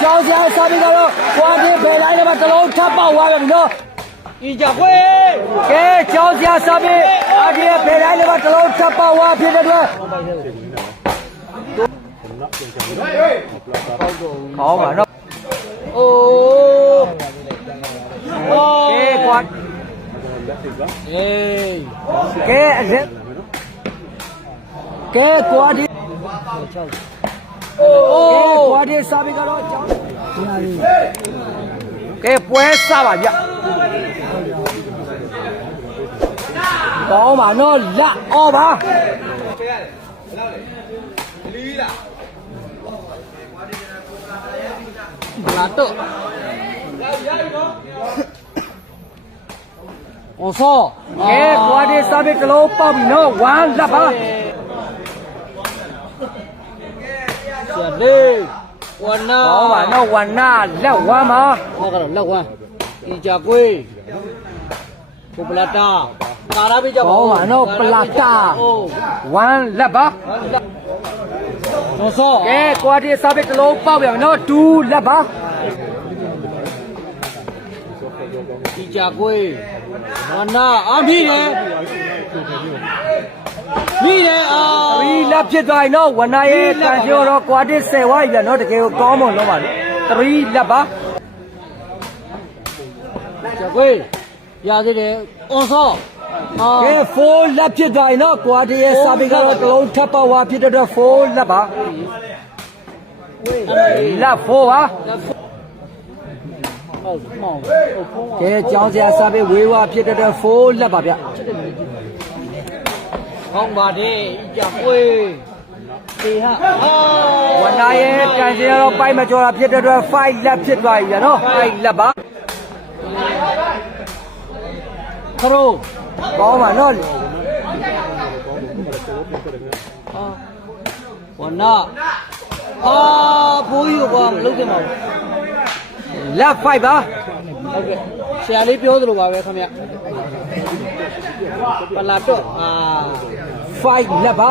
ကျောင်းစားစားပြီးတော့ကွာဒီဘယ်တိုင်းမှာတလုံးထပ်ပေါက်သွားပြီနော်ဒီကြခွေးကဲကျောင်းစားစားပြီးအဒီဘယ်တိုင်းမှာတလုံးထပ်ပေါက်သွားဖြစ်တဲ့အတွက်ခေါင်းပါနော်အိုးကဲကွာကဲအရက်ကဲကွာဒီအိုးကွာဒီစားပြီးတော့ကျောင်းကဲပွဲစားပါဗျကောင်းပါနော်လက်အော်ပါလာတော့โอ้ซ้อกဲကွာဒီစားပြီးကလုံးပေါက်ပြီနော်ဝမ်းလက်ပါလေးဝါနာဟောပါနော်ဝါနာလက်ဝမ်းပါဟောကတော့လက်ဝမ်းဒီကြကွေးကိုပလာတာကာရာပိကြပါဟောပါနော်ပလာတာဝမ်းလက်ပါတော့စောကဲကွာဒီစားပြီးကလုံးပေါက်ပြန်နော်ဒူးလက်ပါဒီကြကွေးဝါနာအပြီလေမိတယ်အာဝီလက်ဖြစ်သွားရင်တော့ဝနာရဲ့တန်ကျော်တော့ကွာတစ်10ဝါးပြီနော်တကယ်ကိုကောင်းမွန်လုံးပါလေ3လက်ပါကြွေးရသေးတယ်အွန်ဆောကဲ4လက်ဖြစ်သွားရင်တော့ကွာတစ်ရဲ့စာပေကတော့တလုံးထပ်ပေါက်ဝါဖြစ်တဲ့တော့4လက်ပါလက်4ပါကဲကြောင်းစရာစာပေဝေးဝါဖြစ်တဲ့တော့4လက်ပါဗျဟောင်းပါတယ်ကြွေးဒီဟာဝနာရဲ့တန်ရှင်ကတော့ပိုက်မကျော်တာဖြစ်တဲ့အတွက်5လက်ဖြစ်သွားပြီဗျာနော်5လက်ပါခရိုးကောင်းပါနော်ဝနာဖိုးကြီးကွာမလုပ်တင်ပါဘူးလက်5ပါဟုတ်ကဲ့ဆရာလေးပြောသလိုပါပဲခင်ဗျပလာတော့5လက်ပါ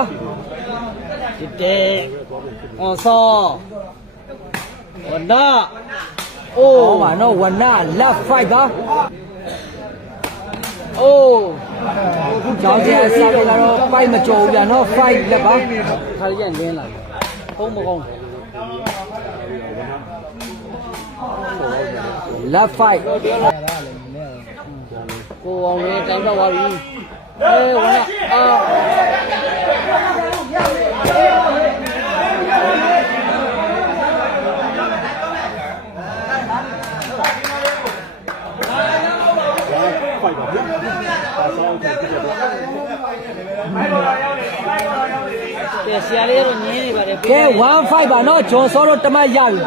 ဒီတဲ့အော်ဆောဝနာအိုးပါနော်ဝနာလက်5ပါအိုးကြောင်းကျအစားကတော့5မကြော်ဘူးဗျာနော်5လက်ပါခါရရလင်းလာဟုတ်မကောင်းလက်5ကိုအောင်လေးတိုင်းတော့ပါပြီဝနာကဲဆရာလေးတို့ညင်းနေပါတယ်ကဲ15ပါနော်ဂျွန်စောတို့တမတ်ရပြီ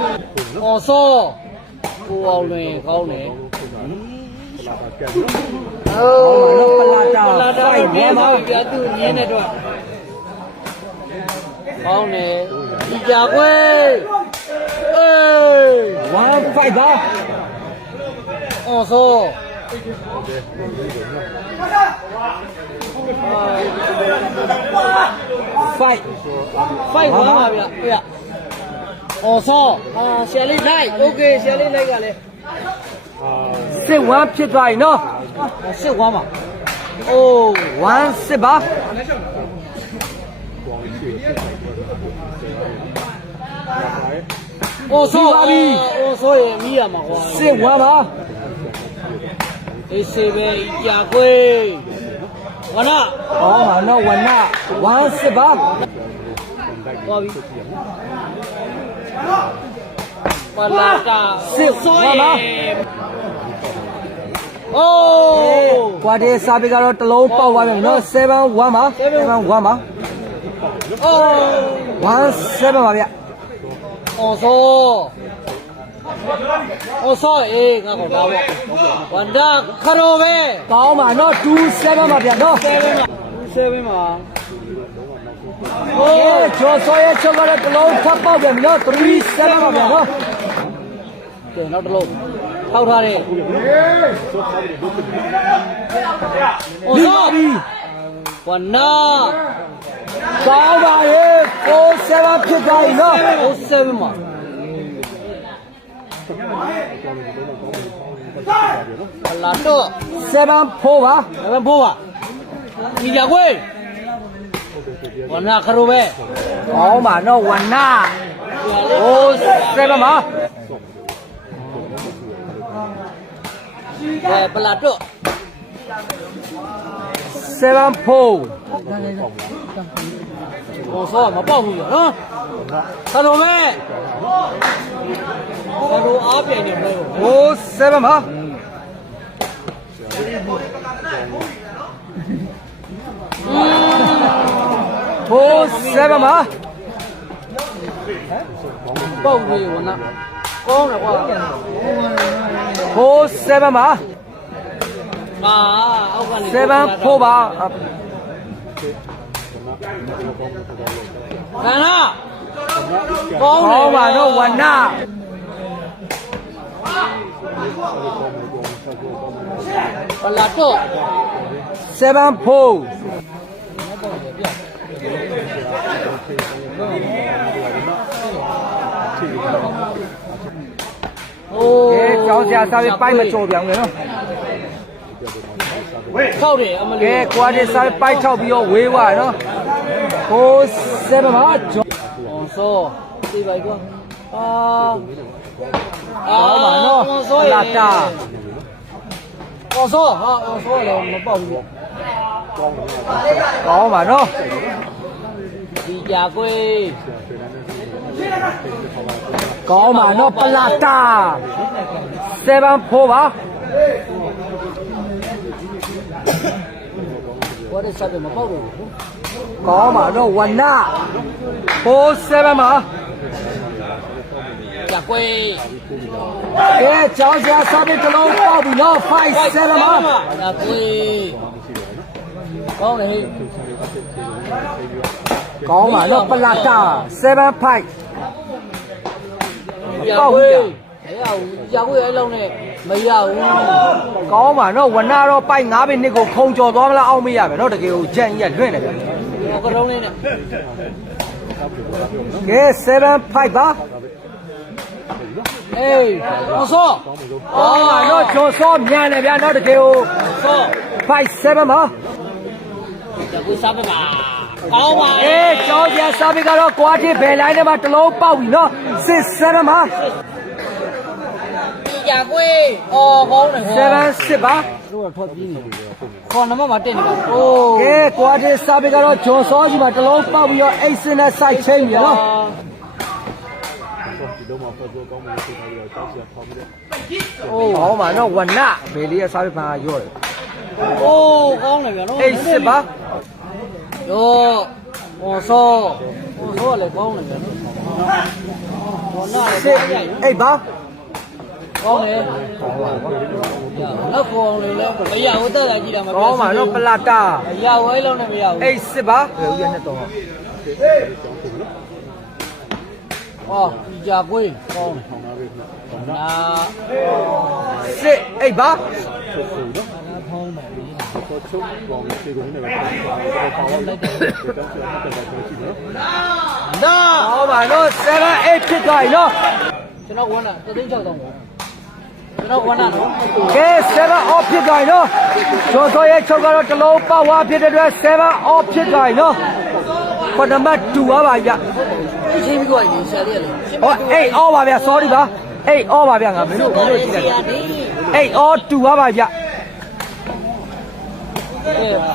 အော်စောကိုအောင်လွင်ကောင်းတယ်โอ้ปลาตาไฟแม่มาပြသူညင်းတဲ့တော့ကောင်းတယ်ဒီကြကွေးအေး1 5ပါအော်ဆို5ပါပါဗျပြအော်ဆိုဆရာလေးလိုက်โอเคဆရာလေးလိုက်ကလည်းစစ်ဝမ်းဖြစ်သွားပြီနော်စစ်ဝမ်းပါအိုး1 စစ်ပါအိုးဆိုပါပြီအိုးဆိုရမိရမှာကွာစစ်ဝမ်းပါအေးစေပဲကြာခွေးဝနာအော်နော်ဝနာ1 စစ်ပါသွားပြီပလာတာစစ်ဆိုရโอ้ကွာဒီစာပေကတော့တလုံးပေါက်သွားပြီနော်7 1ပါ7 1ပါโอ้1 7ပါဗျအော်ဆိုအေးငါကောတော့ဝန်ဒါခရိုပဲကောင်းပါနော်2 7ပါဗျနော်7ပါโอ้ကျော်ဆိုရဲ့ချောကလည်းတလုံးဖတ်ပေါက်ပြန်ပြီနော်3 7ပါဗျနော်ကဲနောက်တလုံးထောက်ထားတယ်โอ้ซ้อဝနာ သွားပြီနော်7မှာပလာတော့7-4ပါ7-4ပါဒီကြကွေးဝနာခရိုပဲကောင်းပါနော်ဝနာ7ပါပလာတော့7-4ဘောဆောမပေါက်ဘူးရောနော်ခရိုပဲခရိုအားပြိုင်နေတယ်7ပါ7ပါပေါက်ပြီဝနာကောင်းတယ်ကွာ7ပါအောက်ကနေ7-4ပါခန္ဓာကောင်းတယ်ပါတော့ဝနာပလာတော့7-4ကျောင်းဆရာစားပြီးပိုက်မကြော်ပြောင်းလေနော်ထောက်တယ်အမလေးကဲကွာတဲ့စားပြီးပိုက်ထောက်ပြီးတော့ဝေးသွားနော်7ပါကျော်ဆောသိပါကွာပါနော်လာတာဆောဆောလည်းမပေါက်ဘူးကောင်းပါနော်ဒီကြကွေးကောင်းပါနော်ပလာတာ7-4ပါဘာလဲစားတယ်မပေါက်ဘူးကောင်းပါနော်ဝနာ7ပါကြကွေးကဲကျောင်းဆရာစားပြီးတစ်လုံးပေါက်ပြီနော်5-7ပါကြကွေးကောင်းတယ်ဟေးကောင်းပါနော်ပလာတာ7-5ပေါက်ပြီမရဘူးကြကွေးအဲ့လုံးနဲ့မရဘူးကောင်းပါနော်ဝနာတော့ပိုက်9မိနစ်ကိုခုံကျော်သွားမလားအောင်မရပဲနော်တကယ်ကိုဂျန်ကြီးကလွင့်နေဗျာကရုံးလေးနဲ့ကဲ7-5ပါအေးဆောနော်ကျော်စောမြန်တယ်ဗျာနော်တကယ်ကိုဆော5-7ပါကြကွေးစားပါကောင်းပါကျောင်းဆရာစားပြီးကတော့ကွာတိဘယ်လိုင်းထဲမှာတစ်လုံးပေါက်ပြီနော်6-7ပါကြကွေးကောင်းတယ်7-6ပါတို့ကထွက်ပြီးနေခေါ်နမမတက်နေပါကဲကွာတိစားပြီးကတော့ဂျွန်စောကြီးမှာတစ်လုံးပေါက်ပြီးတော့8နဲ့စိုက်ချင်းပြီနော်ကောင်းပါနော်ဝနဘယ်လေးရစားပြီးပါရော့တယ်ကောင်းတယ်ဗျာနော်8-6ပါရောဆောလည်းကောင်းတယ်ဗျာနော်နာလည်း8ပါကောင်းတယ်နောက်ကောင်းလေလဲမရဘူးတက်လာကြည့်တာမကောင်းပါနော်ပလာတာမရဘူးအဲ့လုံးနဲ့မရဘူး8-6ပါဘယ်ဦးရနဲ့တော့ဒီကြကွေးကောင်းနာ 8ပါနာဟောပါနော်7-8ဖြစ်သွားပြီနော်ကျွန်တော်ဝမ်းတာ3,600တောင်းပါကျွန်တော်ဝမ်းတာနော်ကဲ7-off ဖြစ်သွားပြီနော်ကျော်စောရဲ့ချုပ်ကတော့တစ်လုံးပေါက်ဝါဖြစ်တဲ့အတွက်7-off ဖြစ်သွားပြီနော်ပထမ2ပါပါဗျချင်းပြီးတော့ဒီဆရာလေးလေ8-off ပါဗျ sorry ပါ8-off ပါဗျငါမင်းတို့ကြည့်လိုက်8-off 2ပါပါဗျ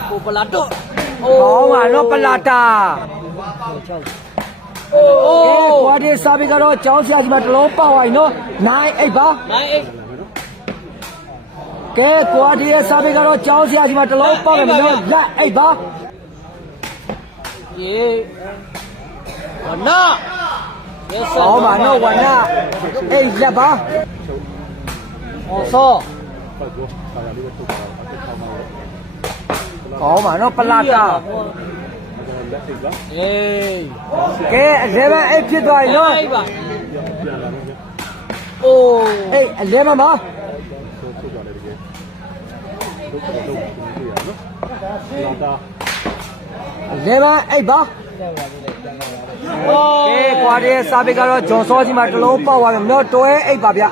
ကိုပလာတော့ကောင်းပါနော်ပလာတာကွာဒီစားပြီးကတော့ကျောင်းဆရာကြီးမှာတစ်လုံးပေါက်သွားပြီနော်9-8ပါကဲကွာဒီရဲ့စားပြီးကတော့ကျောင်းဆရာကြီးမှာတစ်လုံးပေါက်တယ်မနော်လက်8ပါဝနာကောင်းပါနော်ဝနာလက်ပါဆောကောင်းပါနော်ပလာတာကဲ11-8ဖြစ်သွားပြီနော်11ပါ11-8ပါ ကဲကွာတဲ့စာပေကတော့ဂျွန်စောကြီးမှာတစ်လုံးပေါက်သွားပြီနော်တွဲအိတ်ပါဗျ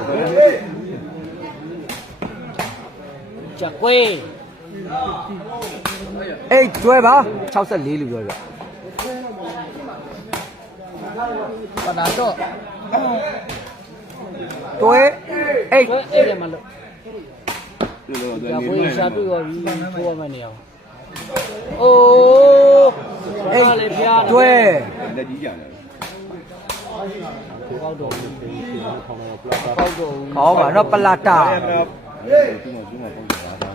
ချက်ကွေး အိတ်တွဲပါ64လို့ပြောပြ ပနာတော့ တွဲအိတ် အဲ့ဒါမလို့ချက်ကွေးစားပြီးတော့ထိုးရမယ်နေအောင်အိုး အိတ်တွဲ လက်ကြီးကြတယ် ပေါက်တော့ ဟောပါနော်ပလာတာ ဒီမှာပုံစံတာ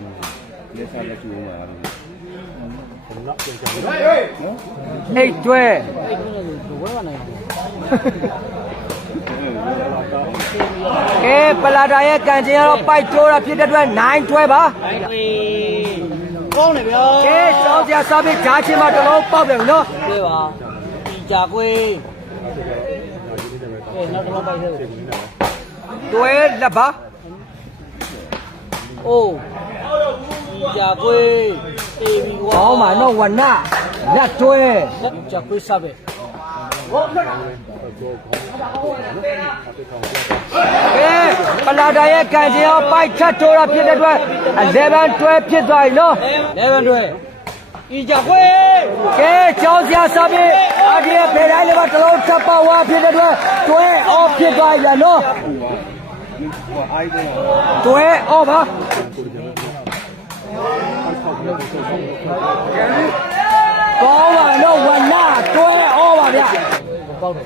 လက်စားလက်ကျိုးမှာ အိတ်တွဲ အဲ့ဒီလိုဝဲမနိုင်ဘူး ကဲပလာတာရဲ့ကန်ချင်းကတော့ပိုက်တိုးတာဖြစ်တဲ့အတွက်9တွဲပါ ကောင်းတယ်ဗျာ ကဲစောင်းစရာစာပေဓာချင်းမှာတစ်လုံးပေါက်ပြန်ပြီနော် ပြေပါဒီကြကွေးနောက်တစ်လုံးပိုက်သေးတယ် တွဲလက်ပါ အိုးဒီကြကွေးအေးပြီကွာ ဟောပါနော်ဝနလက်တွဲ ကြကွေးစားပဲ ကဲပလာတာရဲ့ကန်ချင်းရောပိုက်ထတ်ထိုးတာဖြစ်တဲ့အတွက်11တွဲဖြစ်သွားပြီနော် 11တွဲဒီကြကွေး ကဲကျောင်းစရာစာပေအဒီရဲ့ဖေတိုင်းလေးမှာတစ်လုံးထပ်ပေါက်သွားဖြစ်တဲ့အတွက်တွဲအော်ဖြစ်သွားပြီနော် အိုက်တော့ တွဲအော်ပါကောင်းပါနော်ဝနတွဲအော်ပါဗျ ပေါက်တယ်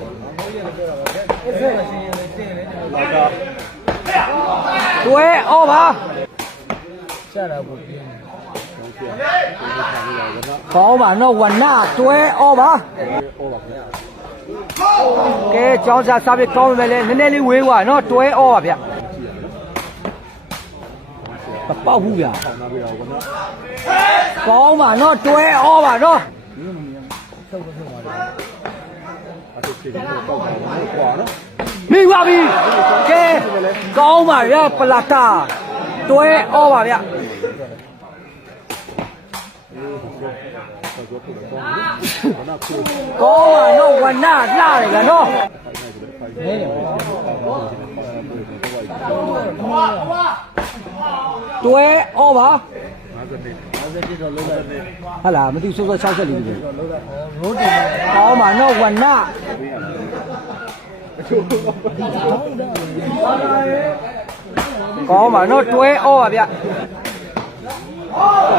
တွဲအော်ပါ ဆက်တာပေါ့ပြင်း ကောင်းပါနော်ဝနတွဲအော်ပါကဲကျောင်းစာစာပေကောင်းမယ်လေနည်းနည်းလေးဝေးกว่าနော်တွဲအော်ပါဗျမပေါက်ဘူးဗျကောင်းပါနော်တွဲအော်ပါနော်မိပါပြီကဲကောင်းပါဗျပလာတာတွဲအော်ပါဗျကောင်းပါနော်ဝနလှတယ်ဗျနော် နေတယ် တွဲအော်ပါ 50တော့လုံးလိုက် ဟလာမသိစိုးစိုး64လေးပဲ ရိုးတယ် ကောင်းပါနော်ဝနကောင်းပါနော်တွဲအော်ပါဗျ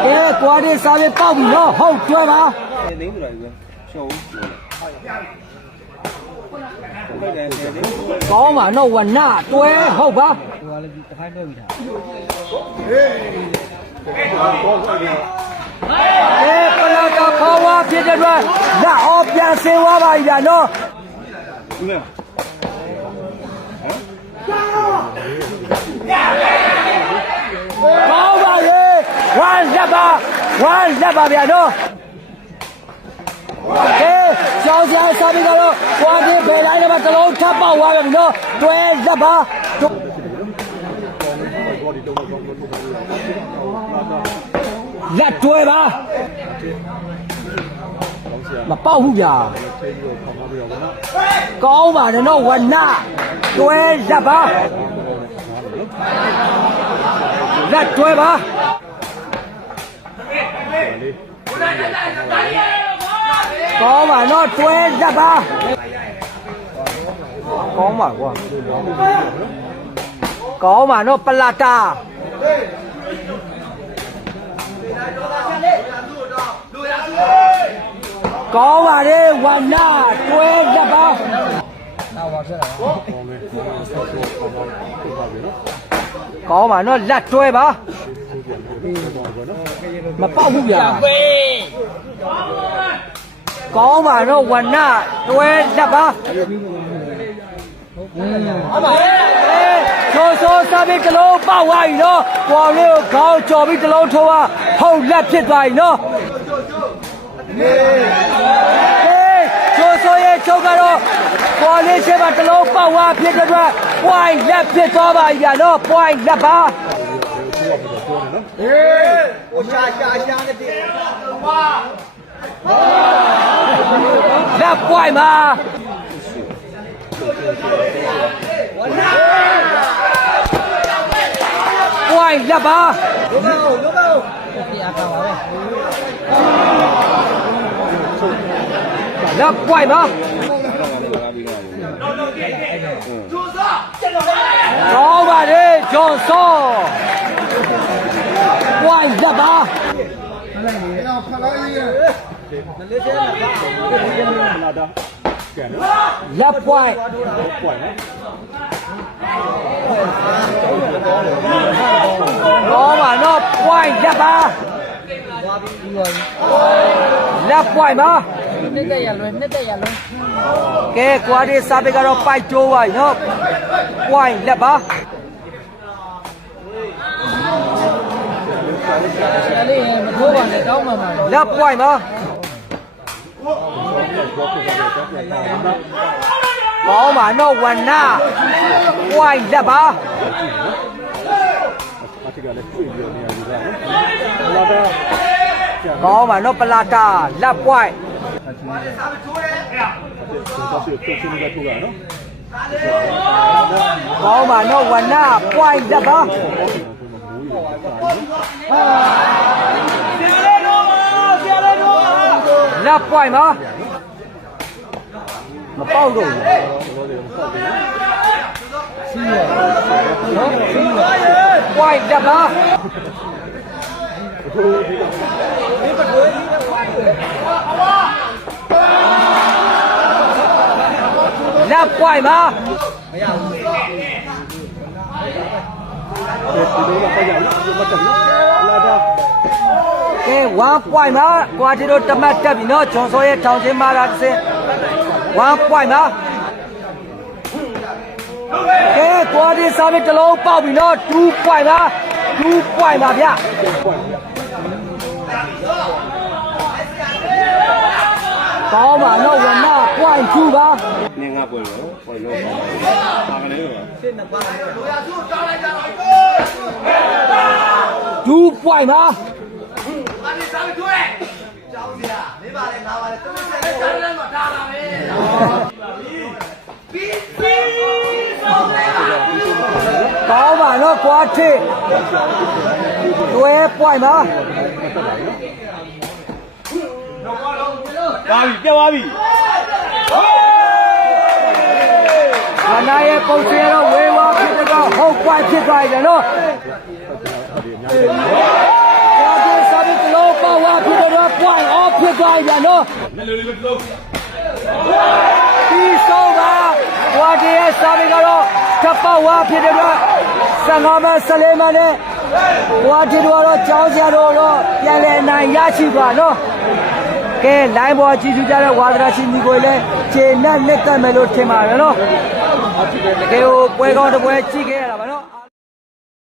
ကဲကွာဒီစားပဲပေါက်ပြီနော်ဟုတ်တွဲပါ နေနေတယ်ရှောင်းလို့တယ် ကောင်းပါနော်ဝနတွဲဟုတ်ပါ ဟိုကလည်းဒီတစ်ခိုင်းနဲ့ပြီးတာ ကဲပလာတာခေါ်ဝါဖြစ်တဲ့အတွက်လက်အော်ပြန်ဆင်းသွားပါပြီဗျာနော် ဦးလေး ကောင်းပါလေဝမ်းလက်ပါဗျာနော်ကဲကျောင်းစာစာပြီးတော့ကွာဒီဘယ်တိုင်းမှာတစ်လုံးထပ်ပေါက်သွားပြီနော်တွဲလက်ပါလက်တွဲပါမပေါက်ဘူးဗျာကောင်းပါတယ်နော်ဝနတွဲလက်ပါလက်တွဲပါကောင်းပါနော်တွဲလက်ပါကောင်းပါကွာကောင်းပါနော်ပလာတာကောင်းပါလေဝနတွဲလက်ပါ နောက်ပါဖြစ်လာ ကောင်းပါနော်လက်တွဲပါမပေါက်ဘူးဗျာ ကွေး ကောင်းပါနော်ဝနတွဲလက်ပါဟုတ်ပါ ဆိုစားပြီးတစ်လုံးပေါက်သွားပြီနော်ကွာလေးကိုခေါင်းကြော်ပြီးတစ်လုံးထိုးသွားဟုတ်လက်ဖြစ်သွားပြီနော်ဆိုရဲ့ချုပ်ကတော့ကွာလေးချေမှာတစ်လုံးပေါက်သွားဖြစ်တဲ့အတွက် point လက်ဖြစ်သွားပါပြီဗျာနော် point လက်ပါ လက်ပွိုင်ပါပွိုင်လက်ပါလက်ပွိုင်ပါကောင်းပါလေဂျွန်စောပွိုင်လက်ပါလက်ပွိုင်ကောင်းပါနော်ပွိုင်လက်ပါလက်ပွိုင်ပါနှစ်သက်ရလွယ်ကဲကွာဒီစာပေကတော့ပိုက်တိုးပါနော်ပွိုင်လက်ပါလက်ပွိုင်ပါကောင်းပါနော်ဝနာပွိုင်လက်ပါကောင်းပါနော်ပလာတာလက်ပွိုင်ကောင်းပါနော်ဝနာပွိုင်လက်ပါလက်ပွိုင်ပါမပေါက်တော့ဘူးပွိုင်လက်ပါလက်ပွိုင်ပါကဲဝါပွိုင်ပါကွာဒီတော့တမတ်တက်ပြီနော်ဂျွန်စောရဲ့ထောင်ချင်းမာလာတစ်စင်ဝါပွိုင်ပါကဲကွာဒီစားပြီးတစ်လုံးပေါက်ပြီနော်2ပွိုင်ပါ2ပွိုင်ပါဗျကောင်းပါနော်ဝနာပွိုင်2ပါနင်းငါပွဲလို့ပွဲလို့ပါကလေးတော့2ပွိုင်ပါကောင်းပါနော်ကွာထိတွဲပွိုင်ပါပါပြီပြသွားပြီဝနာရဲ့ပုံစံတော့ဝေဝါဖြစ်တော့ဟုတ်ပွိုင်ဖြစ်သွားတယ်နော်ကွာဒီစားပြီးတစ်လုံးပေါက်ဝါဖြစ်တော့ပွိုင်အော်ဖြစ်သွားတယ်နော်ဒီဆောပါကွာဒီရဲ့စားပြီးတော့ထပ်ပေါက်ဝါဖြစ်တော့15မှ14မှနဲ့ကွာဒီတော့ကြောင်းစရာတော့ပြန်လဲနိုင်ရရှိပါနော်ကဲလိုင်းပေါ်ကြည့်ကြတဲ့ဝါဒရာရှိညီကိုလည်းခြေနဲ့လက်တက်မယ်လို့ထင်ပါတယ်နော်တကယ်ကိုပွဲကောင်းတစ်ပွဲကြည့်ခဲ့ရတာပါနော်